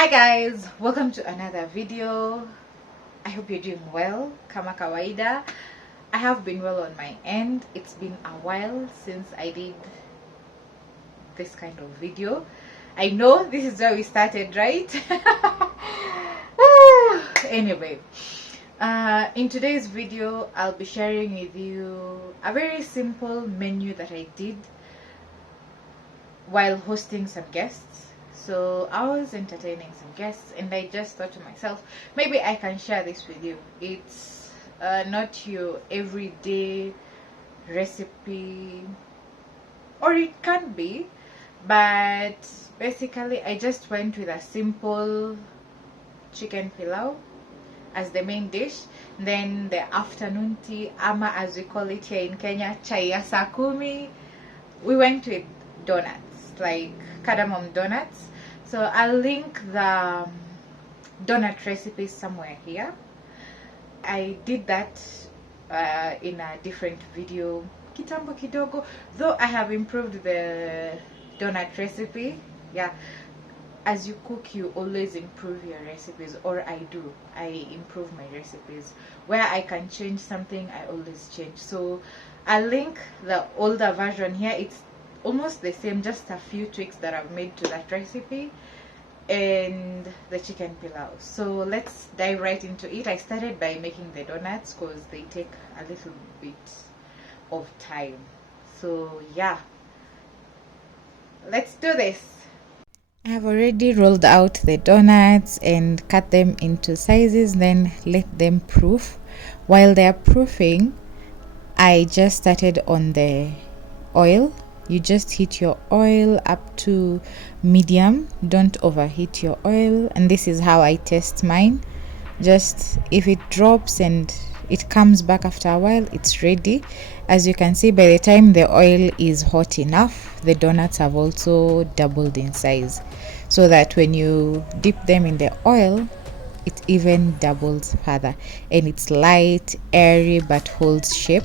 Hi guys, welcome to another video. I hope you're doing well. Kama kawaida, I have been well on my end. It's been a while since I did this kind of video. I know this is where we started, right? Anyway, in today's video I'll be sharing with you a very simple menu that I did while hosting some guests. So I was entertaining some guests and I just thought to myself, maybe I can share this with you. It's not your everyday recipe, or it can be, but basically I just went with a simple chicken pilau as the main dish. Then the afternoon tea, ama as we call it here in Kenya, chai ya saa kumi, we went with donuts, like cardamom donuts. So I'll link the donut recipes somewhere here. I did that in a different video kitambo kidogo, though I have improved the donut recipe. Yeah, as you cook you always improve your recipes, or I improve my recipes. Where I can change something, I always change. So I'll link the older version here. It's almost the same, just a few tweaks that I've made to that recipe, and the chicken pilau. So let's dive right into it. I started by making the donuts because they take a little bit of time. So yeah, let's do this. I have already rolled out the donuts and cut them into sizes, then let them proof. While they're proofing, I just started on the oil. You just heat your oil up to medium. Don't overheat your oil. And this is how I test mine. Just if it drops and it comes back after a while, it's ready. As you can see, by the time the oil is hot enough, the donuts have also doubled in size, so that when you dip them in the oil, it even doubles further, and it's light, airy, but holds shape.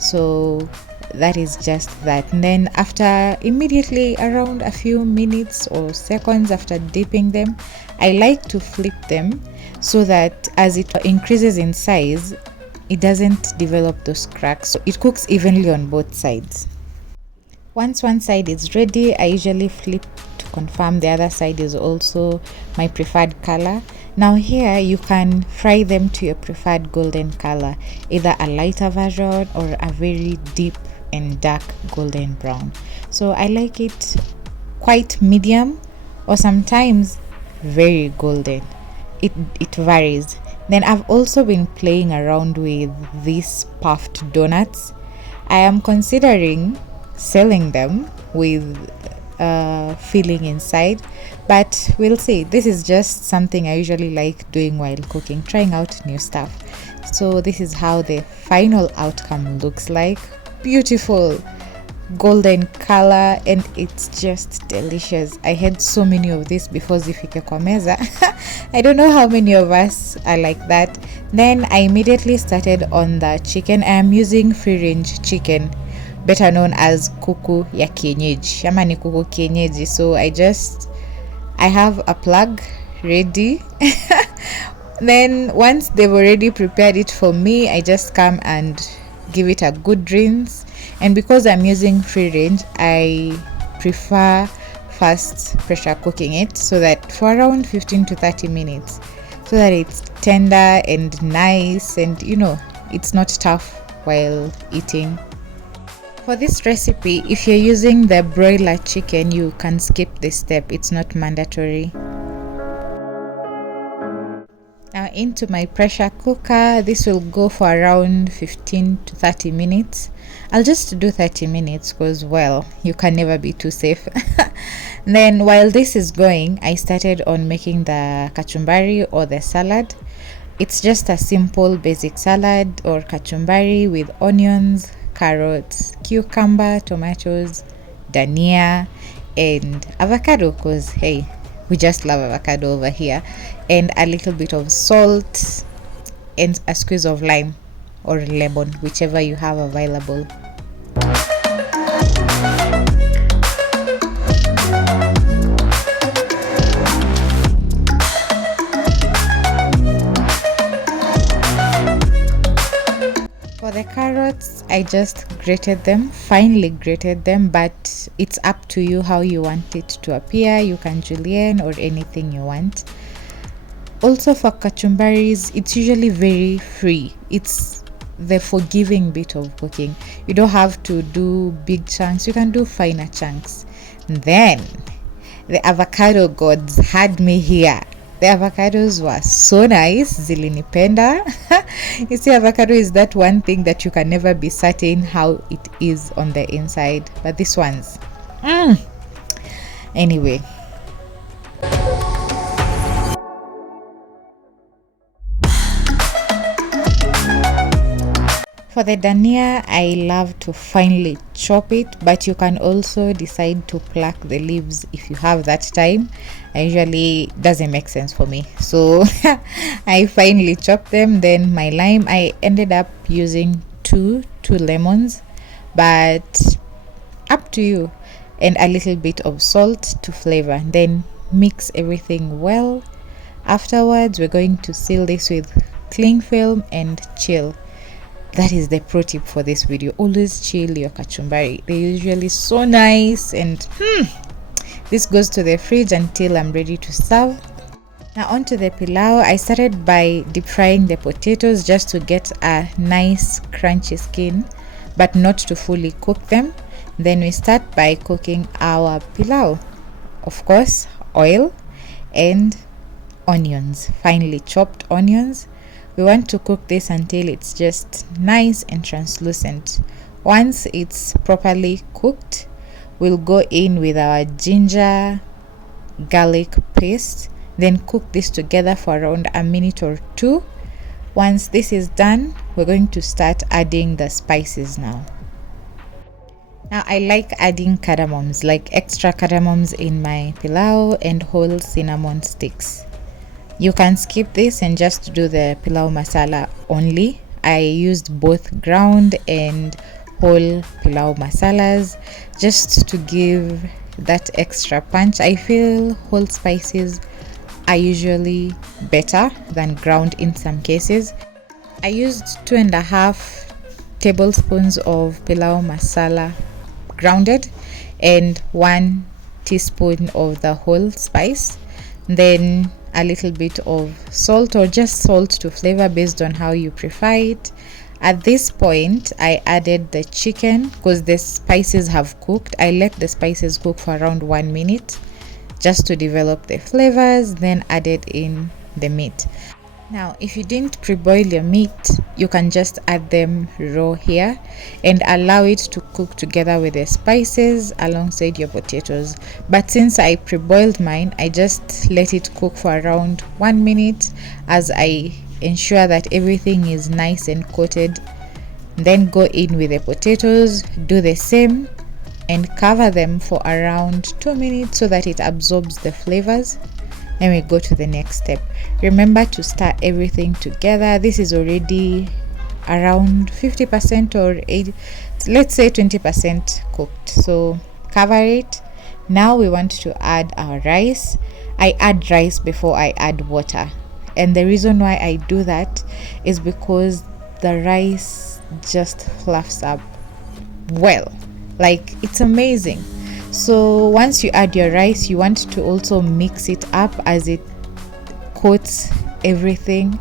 So that is just that. And then after, immediately around a few minutes or seconds after dipping them, I like to flip them so that as it increases in size, it doesn't develop those cracks, so it cooks evenly on both sides. Once one side is ready, I usually flip to confirm the other side is also my preferred color. Now here you can fry them to your preferred golden color, either a lighter version or a very deep and dark golden brown. So I like it quite medium, or sometimes very golden. It varies. Then I've also been playing around with these puffed donuts. I am considering selling them with filling inside, but we'll see. This is just something I usually like doing while cooking, trying out new stuff. So this is how the final outcome looks like. Beautiful golden color, and it's just delicious. I had so many of this before zifike kwa meza. I don't know how many of us are like that. Then I immediately started on the chicken. I am using free range chicken, better known as kuku ya kienyeji, ama ni kuku kienyeji. So I have a plug ready. Then once they've already prepared it for me, I just come and give it a good rinse. And because I'm using free range, I prefer fast pressure cooking it, so that for around 15 to 30 minutes, so that it's tender and nice, and it's not tough while eating. For this recipe, if you're using the broiler chicken, you can skip this step. It's not mandatory. Now into my pressure cooker. This will go for around 15 to 30 minutes. I'll just do 30 minutes because, well, you can never be too safe. Then while this is going, I started on making the kachumbari, or the salad. It's just a simple basic salad or kachumbari with onions, carrots, cucumber, tomatoes, dhania, and avocado, because hey, we just love avocado over here, and a little bit of salt and a squeeze of lime or lemon, whichever you have available. For the carrots, I just grated them, finely grated them, but it's up to you how you want it to appear. You can julienne or anything you want. Also for kachumbaris, it's usually very free. It's the forgiving bit of cooking. You don't have to do big chunks, you can do finer chunks. Then the avocado gods had me here. The avocados were so nice, zilinipenda. You see, avocado is that one thing that you can never be certain how it is on the inside, but this one's anyway. For the dhania, I love to finely chop it, but you can also decide to pluck the leaves if you have that time. Usually doesn't make sense for me, so I finely chop them. Then my lime, I ended up using two lemons, but up to you, and a little bit of salt to flavor. Then mix everything well. Afterwards, we're going to seal this with cling film and chill. That is the pro tip for this video. Always chill your kachumbari. They're usually so nice, and this goes to the fridge until I'm ready to serve. Now onto the pilau. I started by deep frying the potatoes just to get a nice crunchy skin, but not to fully cook them. Then we start by cooking our pilau. Of course, oil and onions, finely chopped onions. We want to cook this until it's just nice and translucent. Once it's properly cooked, we'll go in with our ginger garlic paste, then cook this together for around a minute or two. Once this is done, we're going to start adding the spices now. Now I like adding cardamoms, like extra cardamoms in my pilau, and whole cinnamon sticks. You can skip this and just do the pilau masala only. I used both ground and whole pilau masalas just to give that extra punch. I feel whole spices are usually better than ground in some cases. I used 2.5 tablespoons of pilau masala grounded and 1 teaspoon of the whole spice. Then a little bit of salt, or just salt to flavor based on how you prefer it. At this point, I added the chicken because the spices have cooked. I let the spices cook for around 1 minute just to develop the flavors, then added in the meat. Now, if you didn't pre-boil your meat, you can just add them raw here and allow it to cook together with the spices alongside your potatoes. But since I pre-boiled mine, I just let it cook for around 1 minute as I ensure that everything is nice and coated. Then go in with the potatoes, do the same, and cover them for around 2 minutes so that it absorbs the flavors. Then we go to the next step. Remember to stir everything together. This is already around 50% or 80, let's say 20% cooked. So cover it. Now we want to add our rice. I add rice before I add water. And the reason why I do that is because the rice just fluffs up well. Like, it's amazing. So once you add your rice, you want to also mix it up as it coats everything,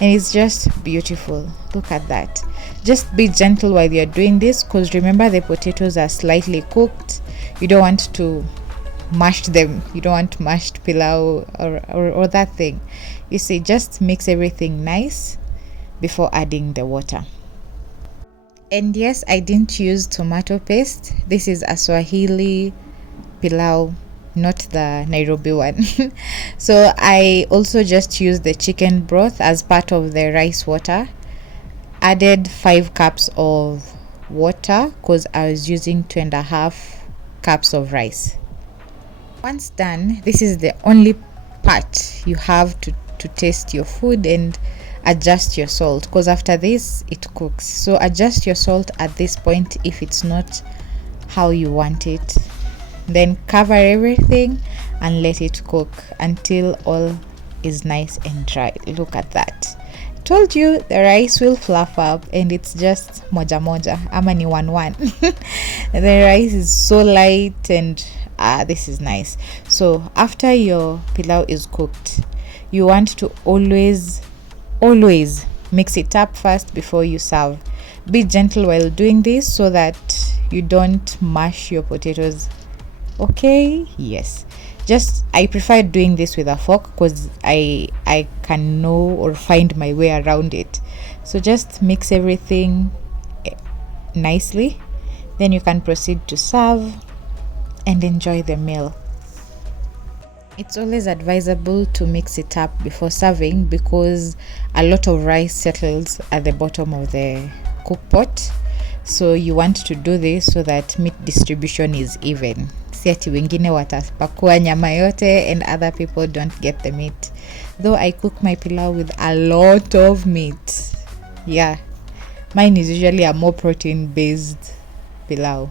and it's just beautiful. Look at that. Just be gentle while you're doing this, because remember the potatoes are slightly cooked. You don't want to mash them. You don't want mashed pilau or that thing. You see, just mix everything nice before adding the water. And yes, I didn't use tomato paste. This is a Swahili pilau, not the Nairobi one. So I also just used the chicken broth as part of the rice water. Added 5 cups of water because I was using 2.5 cups of rice. Once done, this is the only part you have to taste your food and adjust your salt, because after this it cooks. So adjust your salt at this point if it's not how you want it. Then cover everything and let it cook until all is nice and dry. Look at that. It told you the rice will fluff up, and it's just moja moja, ama ni 1-1. The rice is so light, and this is nice. So after your pilau is cooked, you want to always mix it up first before you serve. Be gentle while doing this so that you don't mash your potatoes. Okay, yes, just I prefer doing this with a fork because I can know or find my way around it. So just mix everything nicely, then you can proceed to serve and enjoy the meal. It's always advisable to mix it up before serving because a lot of rice settles at the bottom of the cook pot. So you want to do this so that meat distribution is even. Si ati wengine watapakua nyama yote and other people don't get the meat. Though I cook my pilau with a lot of meat. Yeah, mine is usually a more protein based pilau.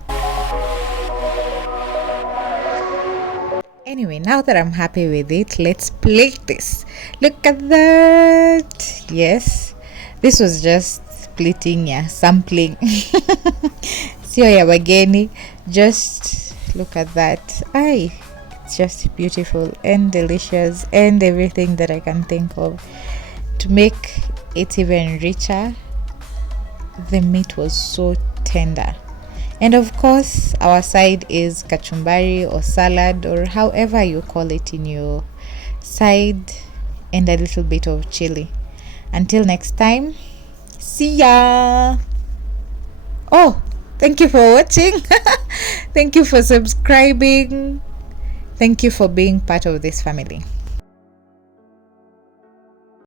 Anyway, now that I'm happy with it, let's plate this. Look at that. Yes, this was just plating, yeah, sampling. Sio ya wageni. Just look at that. It's just beautiful and delicious and everything that I can think of. To make it even richer, the meat was so tender. And of course, our side is kachumbari or salad or however you call it in your side, and a little bit of chili. Until next time, see ya! Oh, thank you for watching. Thank you for subscribing. Thank you for being part of this family.